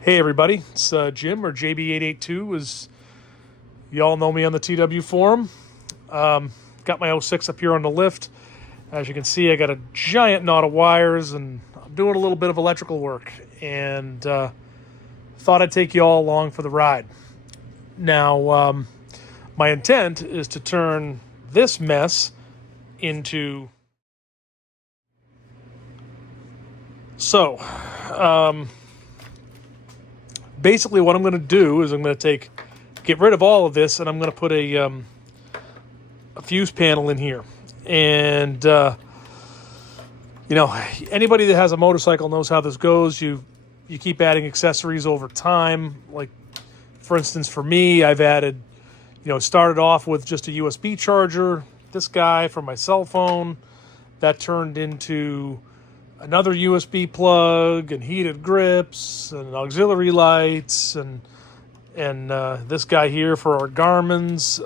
Hey everybody, it's Jim, or JB882 as you all know me on the TW forum. Got my 06 up here on the lift. As you can see, I got a giant knot of wires and I'm doing a little bit of electrical work, and thought I'd take you all along for the ride. Now, my intent is to turn this mess into... Basically what I'm going to do is I'm going to get rid of all of this, and I'm going to put a fuse panel in here. And anybody that has a motorcycle knows how this goes. You keep adding accessories over time. Like, for instance, for me, I've added, started off with just a USB charger, this guy for my cell phone, that turned into another USB plug and heated grips and auxiliary lights and this guy here for our Garmin's.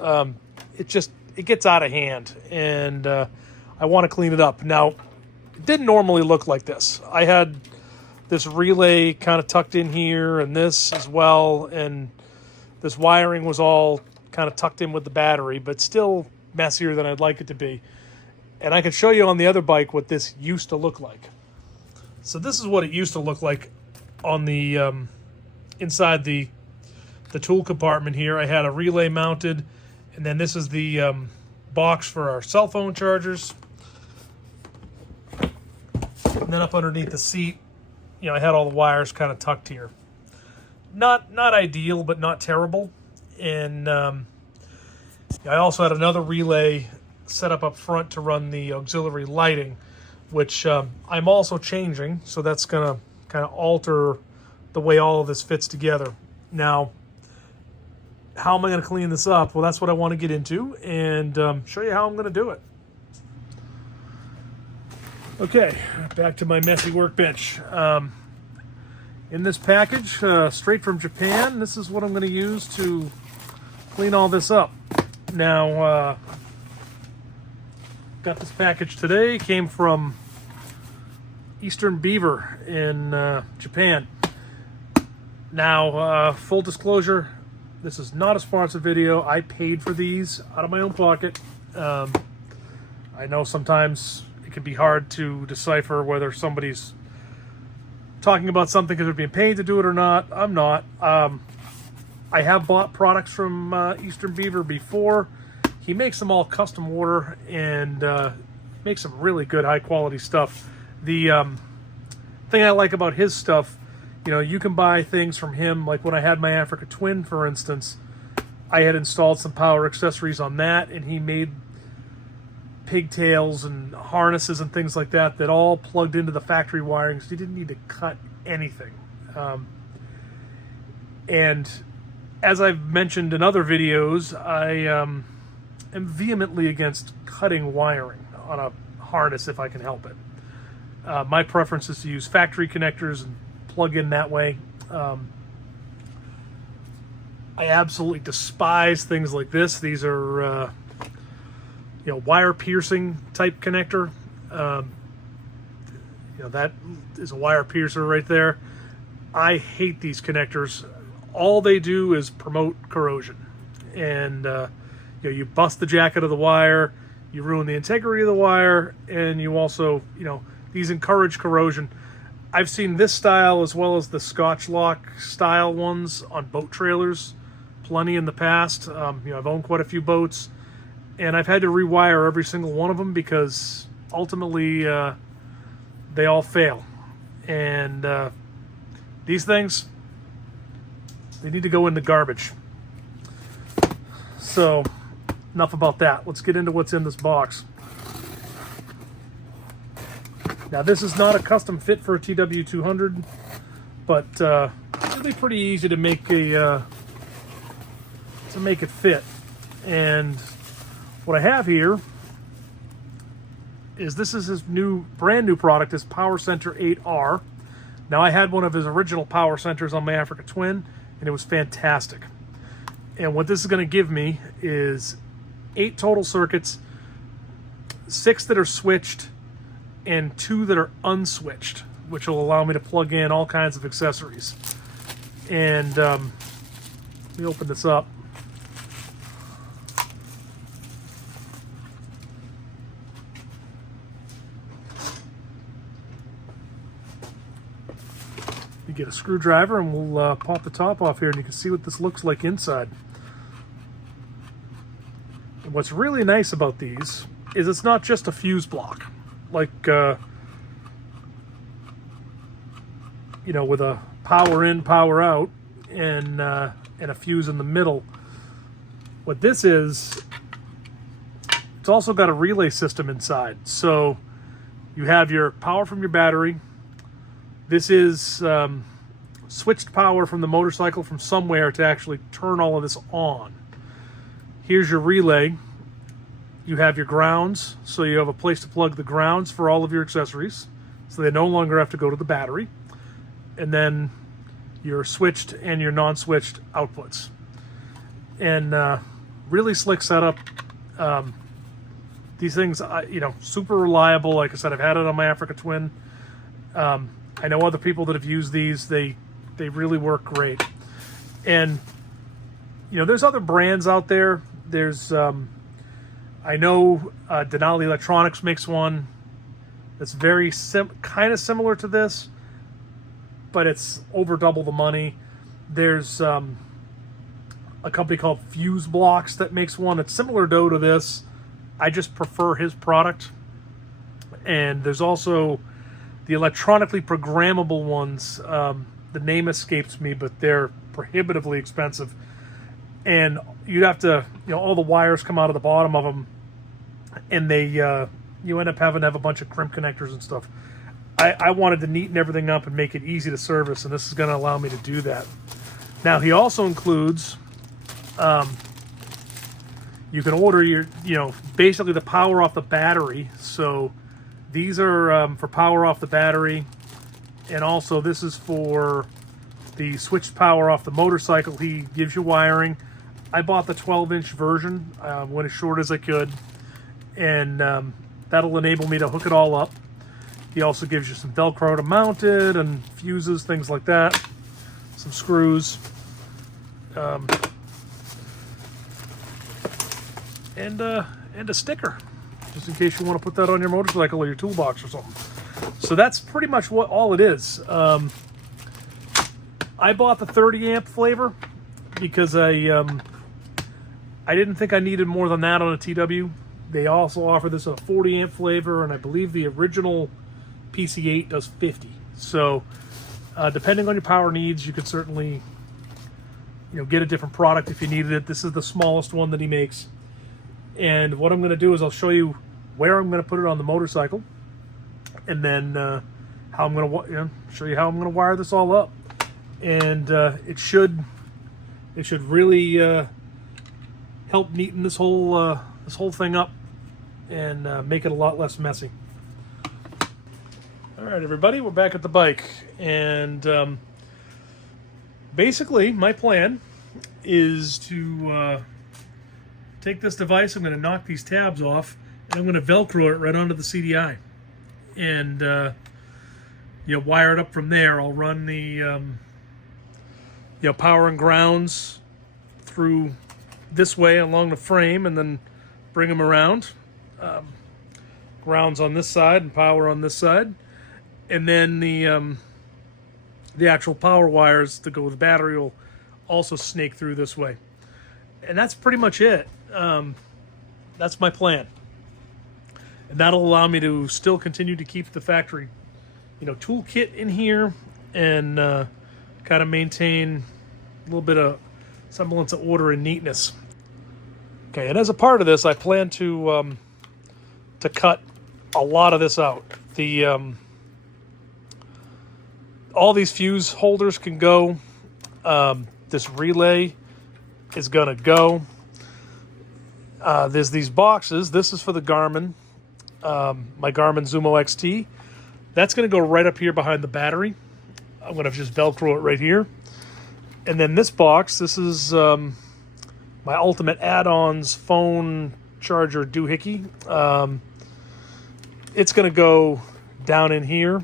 It gets out of hand, and I want to clean it up. Now, it didn't normally look like this. I had this relay kind of tucked in here, and this as well, and this wiring was all kind of tucked in with the battery, but still messier than I'd like it to be. And I could show you on the other bike what this used to look like. So this is what it used to look like on the inside the tool compartment here. I had a relay mounted, and then this is the box for our cell phone chargers. And then up underneath the seat, I had all the wires kind of tucked here. Not ideal, but not terrible. And I also had another relay set up front to run the auxiliary lighting, which I'm also changing, so that's going to kind of alter the way all of this fits together. Now, how am I going to clean this up? Well, that's what I want to get into, and show you how I'm going to do it. Okay, back to my messy workbench. In this package, straight from Japan, this is what I'm going to use to clean all this up. Now, got this package today, came from Eastern Beaver in Japan. Now, full disclosure, this is not a sponsored video. I paid for these out of my own pocket. I know sometimes it can be hard to decipher whether somebody's talking about something because they're being paid to do it or not. I'm not. I have bought products from Eastern Beaver before. He makes them all custom order and makes some really good high quality stuff. The thing I like about his stuff, you can buy things from him. Like when I had my Africa Twin, for instance, I had installed some power accessories on that, and he made pigtails and harnesses and things like that all plugged into the factory wiring, so you didn't need to cut anything. And as I've mentioned in other videos, I am vehemently against cutting wiring on a harness if I can help it. My preference is to use factory connectors and plug in that way. I absolutely despise things like this. These are wire piercing type connector. That is a wire piercer right there. I hate these connectors. All they do is promote corrosion, and you bust the jacket of the wire, you ruin the integrity of the wire, and you also, these encourage corrosion. I've seen this style as well as the Scotch lock style ones on boat trailers plenty in the past. I've owned quite a few boats, and I've had to rewire every single one of them because ultimately they all fail. And these things, they need to go in the garbage. So, enough about that. Let's get into what's in this box. Now, this is not a custom fit for a TW200, but really pretty easy to make it fit. And what I have here is his brand new product, his PC8R. Now, I had one of his original power centers on my Africa Twin, and it was fantastic. And what this is going to give me is 8 total circuits, 6 that are switched, and 2 that are unswitched, which will allow me to plug in all kinds of accessories. And let me open this up. You get a screwdriver and we'll pop the top off here, and you can see what this looks like inside. And what's really nice about these is it's not just a fuse block, like you know, with a power in, power out, and a fuse in the middle. What this is, it's also got a relay system inside. So you have your power from your battery. This is switched power from the motorcycle from somewhere to actually turn all of this on. Here's your relay. You have your grounds, so you have a place to plug the grounds for all of your accessories, so they no longer have to go to the battery. And then your switched and your non-switched outputs. And really slick setup. These things, you know, super reliable. Like I said, I've had it on my Africa Twin. I know other people that have used these. They really work great. And you know, there's other brands out there. There's I know Denali Electronics makes one that's very kind of similar to this, but it's over double the money. There's a company called Fuse Blocks that makes one that's similar to this. I just prefer his product. And there's also the electronically programmable ones. The name escapes me, but they're prohibitively expensive. And you'd have to, you know, all the wires come out of the bottom of them, and they you end up having to have a bunch of crimp connectors and stuff. I wanted to neaten everything up and make it easy to service, and this is going to allow me to do that. Now, he also includes, you can order your, you know, basically the power off the battery. So these are for power off the battery, and also this is for the switched power off the motorcycle. He gives you wiring. I bought the 12-inch version, went as short as I could, and that'll enable me to hook it all up. He also gives you some Velcro to mount it, and fuses, things like that, some screws, and a sticker, just in case you want to put that on your motorcycle or your toolbox or something. So that's pretty much what all it is. I bought the 30 amp flavor because I didn't think I needed more than that on a TW. They also offer this in a 40 amp flavor, and I believe the original PC8 does 50. So depending on your power needs, you could certainly, you know, get a different product if you needed it. This is the smallest one that he makes. And what I'm going to do is I'll show you where I'm going to put it on the motorcycle, and then how I'm going to, you know, show you how I'm going to wire this all up. And it should really help neaten this whole thing up and make it a lot less messy. All right, everybody, we're back at the bike, and basically my plan is to take this device. I'm going to knock these tabs off, and I'm going to Velcro it right onto the CDI, and you know, wire it up from there. I'll run the you know, power and grounds through this way along the frame, and then bring them around. Grounds on this side and power on this side, and then the actual power wires to go with the battery will also snake through this way. And that's pretty much it. That's my plan, and that'll allow me to still continue to keep the factory, you know, toolkit in here, and kind of maintain a little bit of semblance of order and neatness. Okay, and as a part of this, I plan to cut a lot of this out. The all these fuse holders can go. This relay is gonna go. There's these boxes. This is for the Garmin, my Garmin Zumo XT. That's gonna go right up here behind the battery. I'm gonna just Velcro it right here. And then this box, this is my ultimate add-ons phone charger doohickey. It's going to go down in here.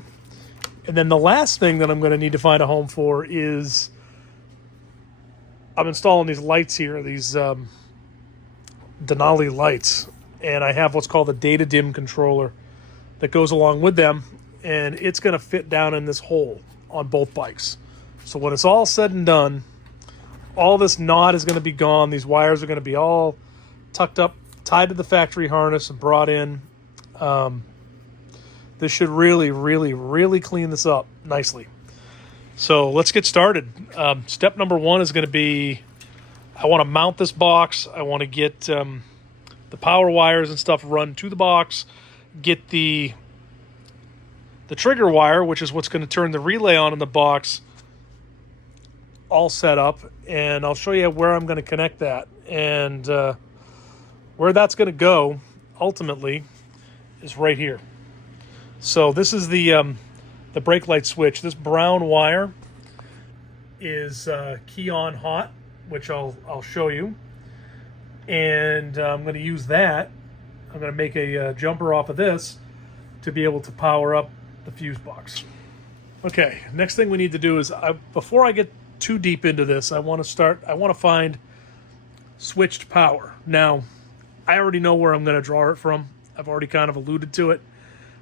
And then the last thing that I'm going to need to find a home for is I'm installing these lights here, these Denali lights, and I have what's called a data dim controller that goes along with them, and it's going to fit down in this hole on both bikes. So when it's all said and done, all this knot is going to be gone. These wires are going to be all tucked up, tied to the factory harness and brought in. This should really, really, really clean this up nicely. So let's get started. Step number one is going to be, I want to mount this box. I want to get the power wires and stuff run to the box, get the trigger wire, which is what's going to turn the relay on in the box, all set up, and I'll show you where I'm going to connect that. And where that's going to go ultimately is right here. So this is the brake light switch. This brown wire is key on hot, which I'll show you. And I'm going to use that. I'm going to make a jumper off of this to be able to power up the fuse box. Okay, next thing we need to do is, before I get too deep into this, I want to find switched power. Now, I already know where I'm going to draw it from. I've already kind of alluded to it,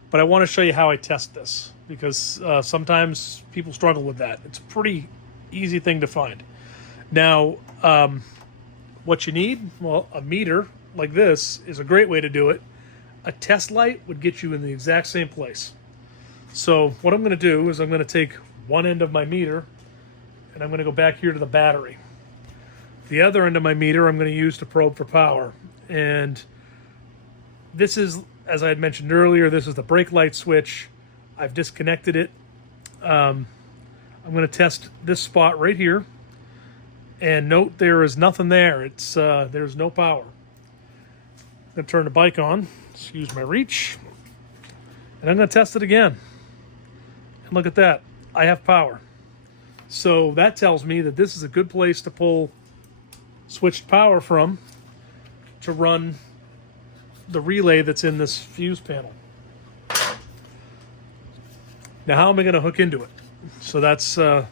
but I want to show you how I test this, because sometimes people struggle with that. It's a pretty easy thing to find. Now, what you need, well, a meter like this is a great way to do it. A test light would get you in the exact same place. So what I'm going to do is I'm going to take one end of my meter and I'm going to go back here to the battery. The other end of my meter I'm going to use to probe for power. And this is, as I had mentioned earlier, this is the brake light switch. I've disconnected it. I'm going to test this spot right here. And note, there is nothing there. There's no power. I'm going to turn the bike on. Excuse my reach. And I'm going to test it again. And look at that. I have power. So that tells me that this is a good place to pull switched power from to run the relay that's in this fuse panel. Now, how am I going to hook into it? So that's, I've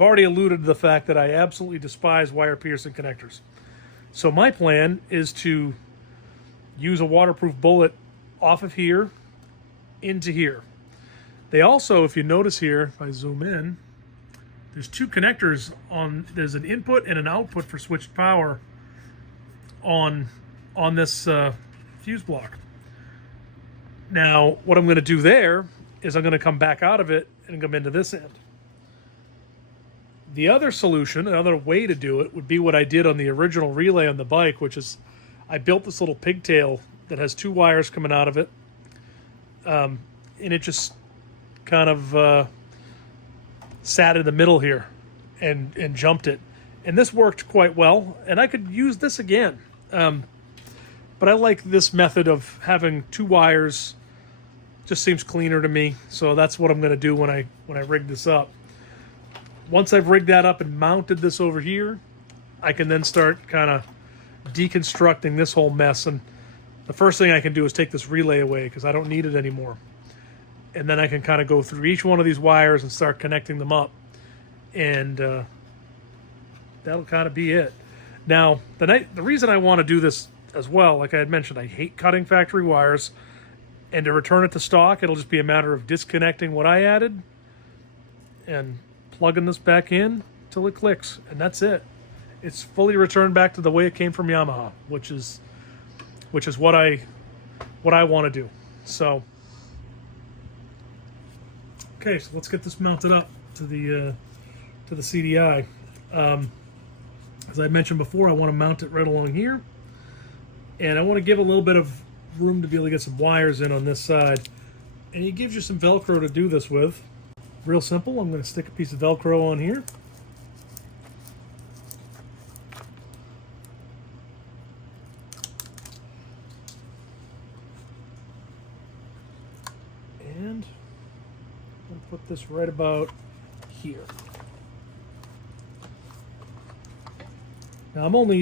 already alluded to the fact that I absolutely despise wire piercing connectors. So my plan is to use a waterproof bullet off of here into here. They also, if you notice here, if I zoom in, there's two connectors on, there's an input and an output for switched power on this fuse block. Now, what I'm going to do there is I'm going to come back out of it and come into this end. The other solution, another way to do it, would be what I did on the original relay on the bike, which is I built this little pigtail that has two wires coming out of it, and it just kind of sat in the middle here and jumped it. And this worked quite well, and I could use this again. But I like this method of having two wires. Just seems cleaner to me, so that's what I'm going to do when I rig this up. Once I've rigged that up and mounted this over here, I can then start kind of deconstructing this whole mess. And the first thing I can do is take this relay away because I don't need it anymore. And then I can kind of go through each one of these wires and start connecting them up. And that'll kind of be it. Now, the reason I want to do this as well, like I had mentioned, I hate cutting factory wires. And to return it to stock, it'll just be a matter of disconnecting what I added and plugging this back in till it clicks, and that's it. It's fully returned back to the way it came from Yamaha, which is what I want to do. So, okay, so let's get this mounted up to the CDI. As I mentioned before, I want to mount it right along here, and I want to give a little bit of room to be able to get some wires in on this side, and it gives you some Velcro to do this with. Real simple. I'm going to stick a piece of Velcro on here. And I'm going to put this right about here. Now I'm only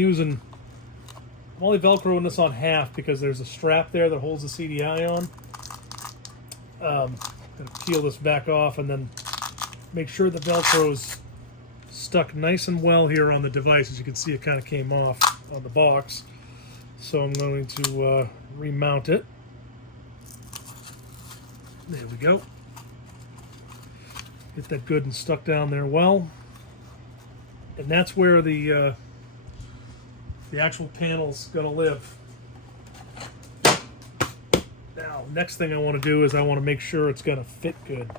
Velcroing this on half because there's a strap there that holds the CDI on. I'm going to peel this back off and then make sure the Velcro's stuck nice and well here on the device. As you can see, it kind of came off on the box. So I'm going to remount it. There we go. Get that good and stuck down there well. And that's where the actual panel's going to live. Now, next thing I want to do is I want to make sure it's going to fit good.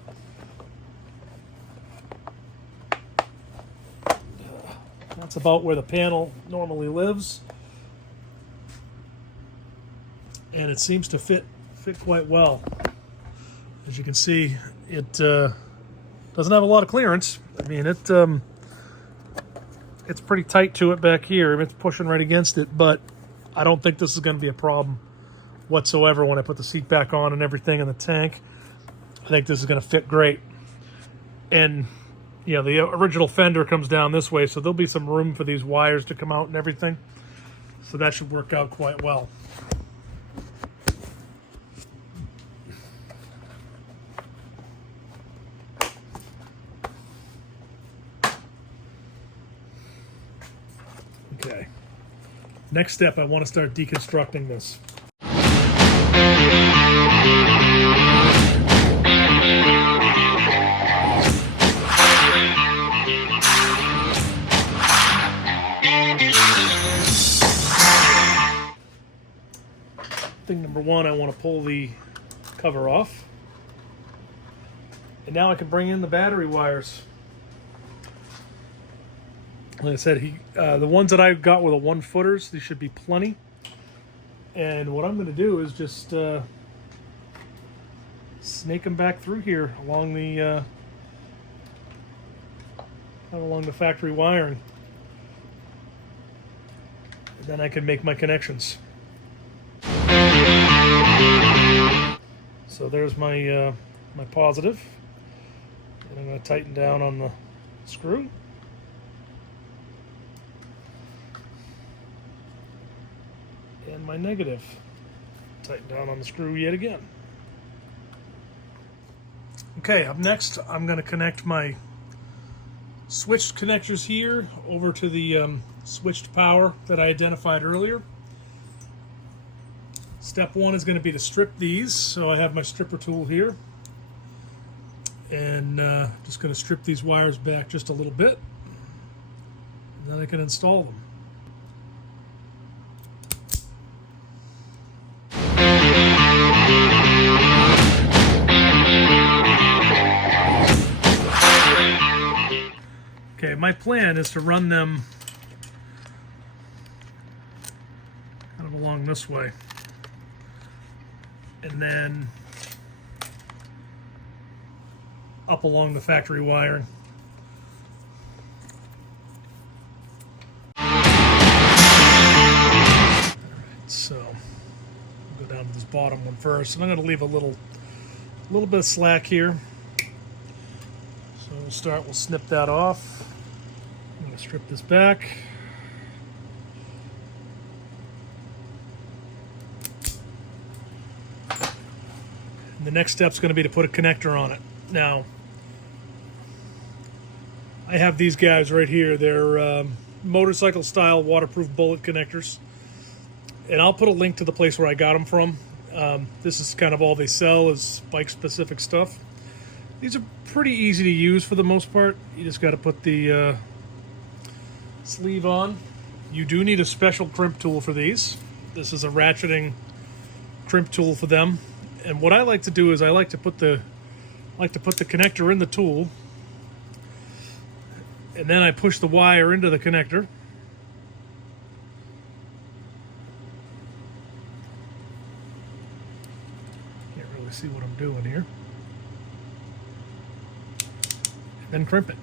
That's about where the panel normally lives. And it seems to fit quite well. As you can see, it doesn't have a lot of clearance. I mean, it's pretty tight to it back here. It's pushing right against it, but I don't think this is going to be a problem whatsoever when I put the seat back on and everything in the tank. I think this is going to fit great. And you know, the original fender comes down this way, so there'll be some room for these wires to come out and everything. So that should work out quite well. Okay. Next step, I want to start deconstructing this. Thing number one, I want to pull the cover off. And now I can bring in the battery wires. Like I said, the ones that I've got were the 1-footers. These should be plenty. And what I'm going to do is just snake them back through here along the factory wiring. And then I can make my connections. So there's my my positive. And I'm going to tighten down on the screw. And my negative. Tighten down on the screw yet again. Okay, up next I'm going to connect my switched connectors here over to the switched power that I identified earlier. Step one is going to be to strip these. So I have my stripper tool here. And just going to strip these wires back just a little bit. And then I can install them. Okay, my plan is to run them kind of along this way. And then up along the factory wiring. Alright, so I'll go down to this bottom one first. And I'm going to leave a little bit of slack here. So we'll snip that off. I'm going to strip this back. And the next step is going to be to put a connector on it. Now, I have these guys right here. They're motorcycle style waterproof bullet connectors. And I'll put a link to the place where I got them from. This is kind of all they sell is bike specific stuff. These are pretty easy to use for the most part. You just got to put the sleeve on. You do need a special crimp tool for these. This is a ratcheting crimp tool for them. And what I like to do is I like to put the connector in the tool, and then I push the wire into the connector. Can't really see what I'm doing here. And then crimp it.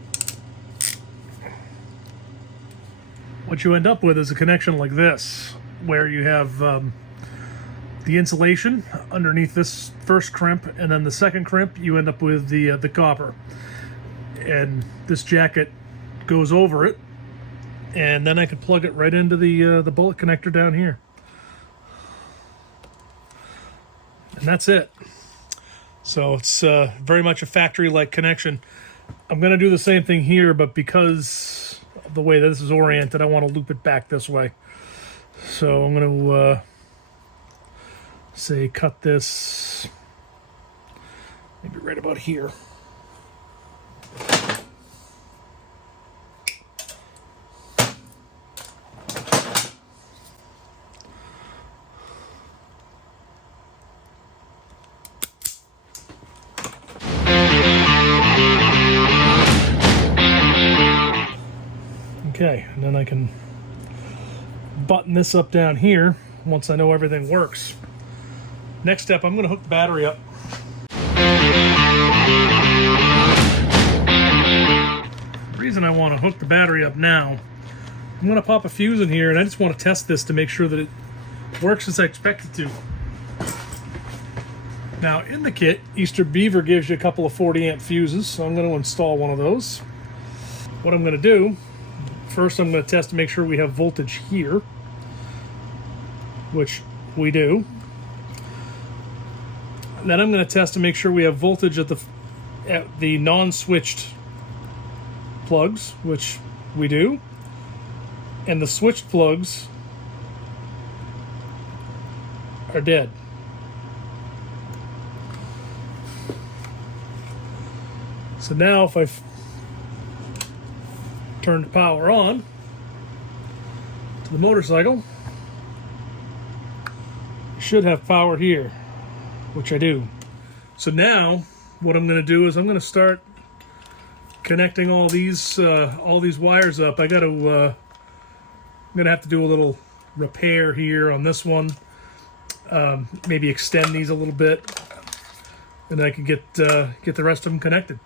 What you end up with is a connection like this, where you have the insulation underneath this first crimp, and then the second crimp you end up with the copper, and this jacket goes over it, and then I can plug it right into the bullet connector down here, and that's it. So it's very much a factory-like connection. I'm going to do the same thing here, but because of the way that this is oriented, I want to loop it back this way. So I'm going to say cut this maybe right about here. Okay, and then I can button this up down here once I know everything works. Next step, I'm going to hook the battery up. The reason I want to hook the battery up now, I'm going to pop a fuse in here, and I just want to test this to make sure that it works as I expect it to. Now, in the kit, Beaver gives you a couple of 40 amp fuses, so I'm going to install one of those. What I'm going to do, first I'm going to test to make sure we have voltage here, which we do. Then I'm going to test to make sure we have voltage at the non-switched plugs, which we do. And the switched plugs are dead. So now if I turn the power on to the motorcycle, I should have power here, which I do. So now what I'm going to do is I'm going to start connecting all these wires up. I'm going to have to do a little repair here on this one. Maybe extend these a little bit, and I can get the rest of them connected.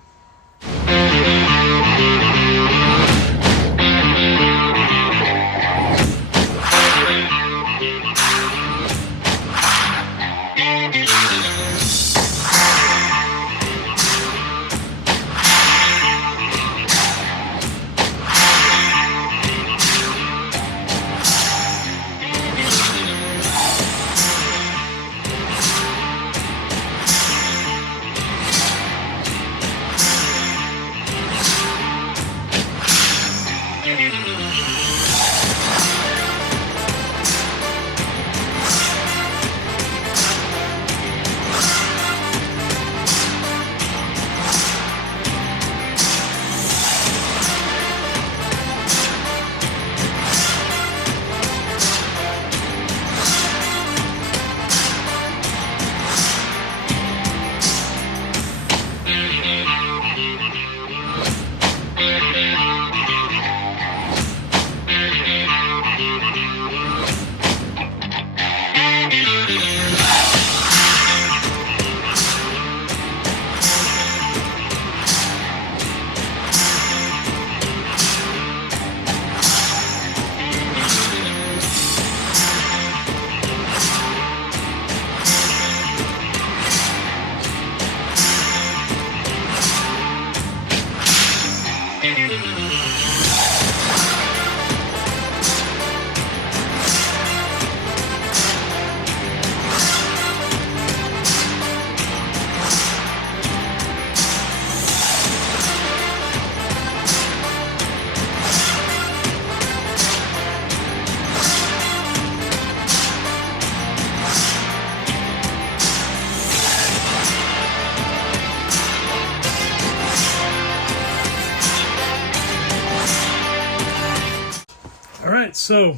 So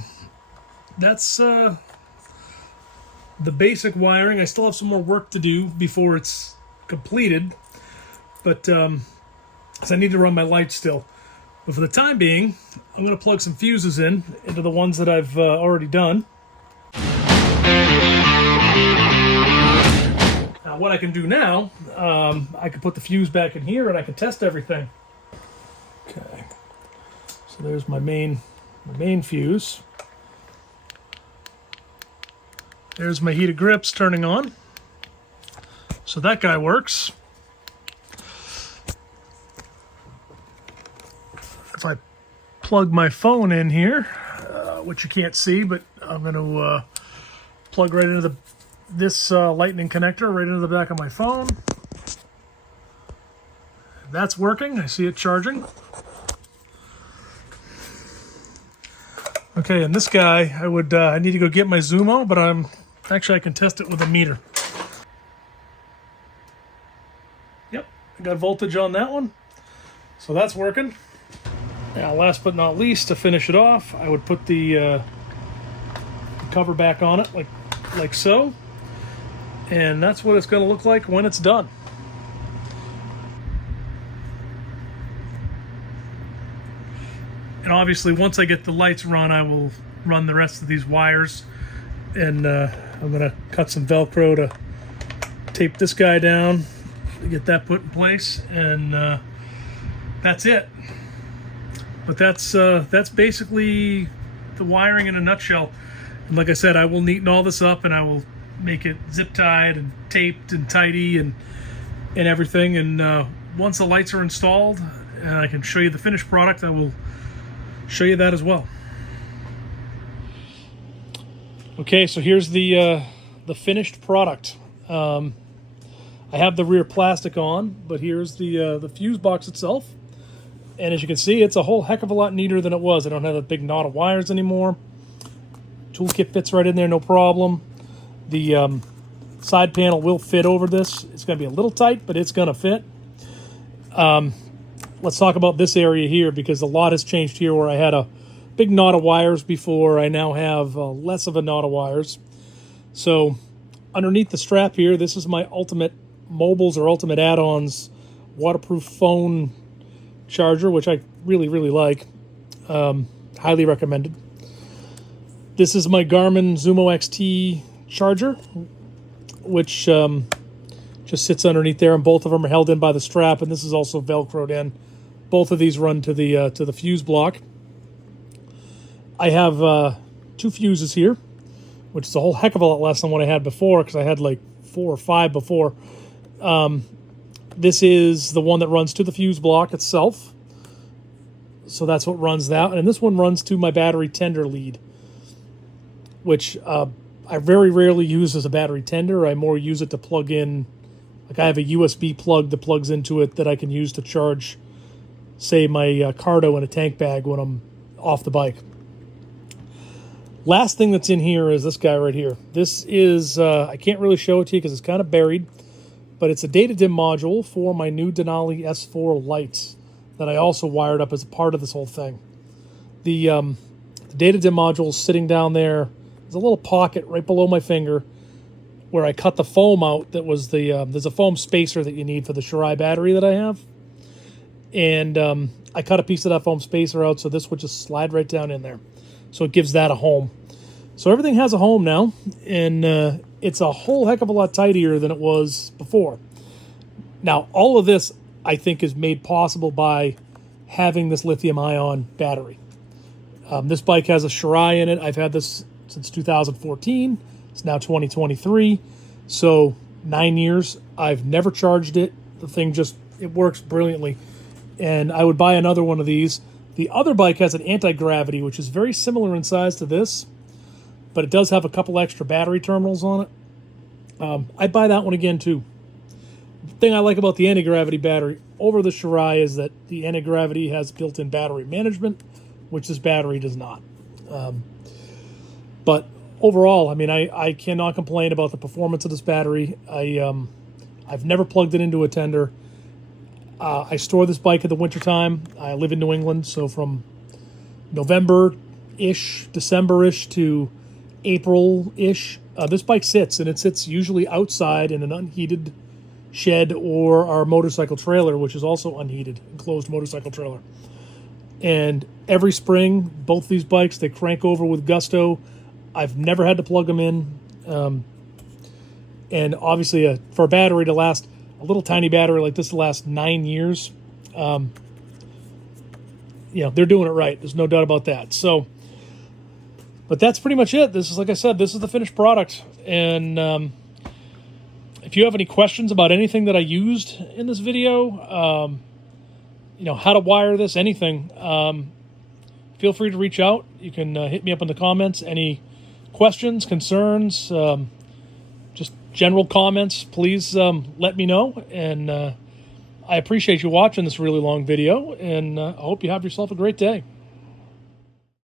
that's the basic wiring. I still have some more work to do before it's completed, but so I need to run my lights still. But for the time being, I'm going to plug some fuses into the ones that I've already done. Now what I can do now, I can put the fuse back in here and I can test everything. Okay, so there's my main fuse. There's my heated grips turning on. So that guy works. If I plug my phone in here, which you can't see, but I'm going to plug right into this lightning connector right into the back of my phone. that's working. I see it charging. Okay, and this guy, I need to go get my Zumo, but I can test it with a meter. Yep, I got voltage on that one, so that's working. Now, last but not least, to finish it off, I would put the cover back on it, like so, and that's what it's going to look like when it's done. And obviously, once I get the lights run, I will run the rest of these wires, and I'm going to cut some Velcro to tape this guy down, to get that put in place, and that's it. But that's basically the wiring in a nutshell. And like I said, I will neaten all this up, and I will make it zip tied and taped and tidy and everything. And once the lights are installed and I can show you the finished product, I will show you that as well. Okay, so here's the finished product. I have the rear plastic on, but here's the fuse box itself. And as you can see, it's a whole heck of a lot neater than it was. I don't have a big knot of wires anymore. Toolkit fits right in there, no problem. The side panel will fit over this. It's going to be a little tight, but it's going to fit. Let's talk about this area here, because a lot has changed here. Where I had a big knot of wires before, I now have less of a knot of wires. So underneath the strap here, this is my Ultimate Mobiles or Ultimate Add-ons waterproof phone charger, which I really, really like. Highly recommended. This is my Garmin Zumo XT charger, which just sits underneath there, and both of them are held in by the strap, and this is also Velcroed in. Both of these run to the fuse block. I have 2 fuses here, which is a whole heck of a lot less than what I had before, because I had like 4 or 5 before. This is the one that runs to the fuse block itself. So that's what runs that. And this one runs to my battery tender lead, which I very rarely use as a battery tender. I more use it to plug in. Like, I have a USB plug that plugs into it that I can use to charge, say, my Cardo in a tank bag when I'm off the bike. Last thing that's in here is this guy right here. This is, I can't really show it to you because it's kind of buried, but it's a data dim module for my new Denali S4 lights that I also wired up as a part of this whole thing. The data dim module is sitting down there. There's a little pocket right below my finger where I cut the foam out. That was there's a foam spacer that you need for the Shirai battery that I have. And I cut a piece of that foam spacer out, so this would just slide right down in there. So it gives that a home. So everything has a home now, and it's a whole heck of a lot tidier than it was before. Now, all of this, I think, is made possible by having this lithium-ion battery. This bike has a Shirai in it. I've had this since 2014. It's now 2023. So 9 years. I've never charged it. The thing it works brilliantly. And I would buy another one of these. The other bike has an anti-gravity, which is very similar in size to this, but it does have a couple extra battery terminals on it. I'd buy that one again, too. The thing I like about the anti-gravity battery over the Shirai is that the anti-gravity has built-in battery management, which this battery does not. But overall, I mean, I cannot complain about the performance of this battery. I've never plugged it into a tender. I store this bike in the wintertime. I live in New England, so from November-ish, December-ish to April-ish, this bike sits, and it sits usually outside in an unheated shed or our motorcycle trailer, which is also unheated, enclosed motorcycle trailer. And every spring, both these bikes, they crank over with gusto. I've never had to plug them in. And obviously, for a battery to last, a little tiny battery like this to last 9 years, they're doing it right. There's no doubt about that. So, but that's pretty much it. This is, like I said, this is the finished product. And if you have any questions about anything that I used in this video, how to wire this, anything, feel free to reach out. You can hit me up in the comments. Any questions, concerns, just general comments, please let me know. And I appreciate you watching this really long video, and I hope you have yourself a great day.